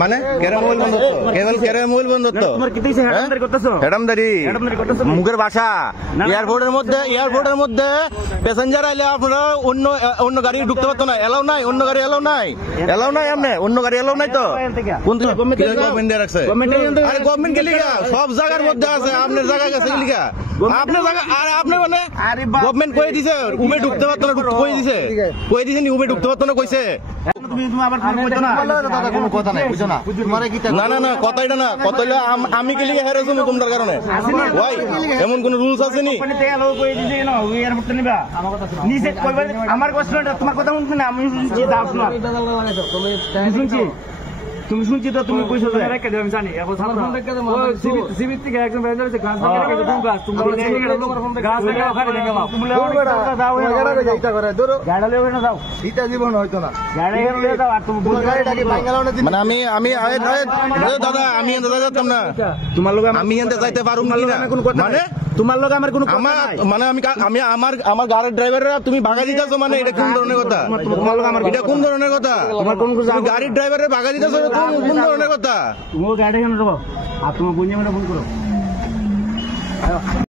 মানে মোবাইল বন্ধ মুখের ভাষা এয়ারপোর্টের মধ্যে প্যাসেঞ্জার আইলে আপনারা অন্য গাড়ি ঢুকতে পারতো না, এলাও নাই, অন্য গাড়ি এলাও নাই আপনি অন্য গাড়ি এলাও নাই তো কোন গভর্নমেন্ট রাখছে গভর্নমেন্ট কে লিখা সব জায়গার মধ্যে আছে আপনার জায়গায় গেছে লিখা আপনার জায়গা আর আপনি মানে গভর্নমেন্ট কয়ে দিছে উমে ঢুকতে পারতো না কয়ে দিছে নি উমে ঢুকতে পারতো না কইছে আমি কি লিখে হেরেছো তোমার কারণে এমন কোন রুলস আছে নি আমার তোমার কথা শুনছি না আমি শুনছি তুমি শুনছি তো তুমি কইছো আমি জানি দাদা আমি যাইতাম না তোমার লোক আমি যাইতে পারুম মানে তোমার লোক আমার কোন মানে আমার গাড়ির ড্রাইভাররা তুমি ভাগা দিতেছো মানে এটা কোন ধরনের কথা এটা কোন ধরনের কথা গাড়ির ড্রাইভারের ভাগা দিতেছো কোন ধরনের কথা তুমি গাড়ি কেন আর তোমার বোন ফোন করো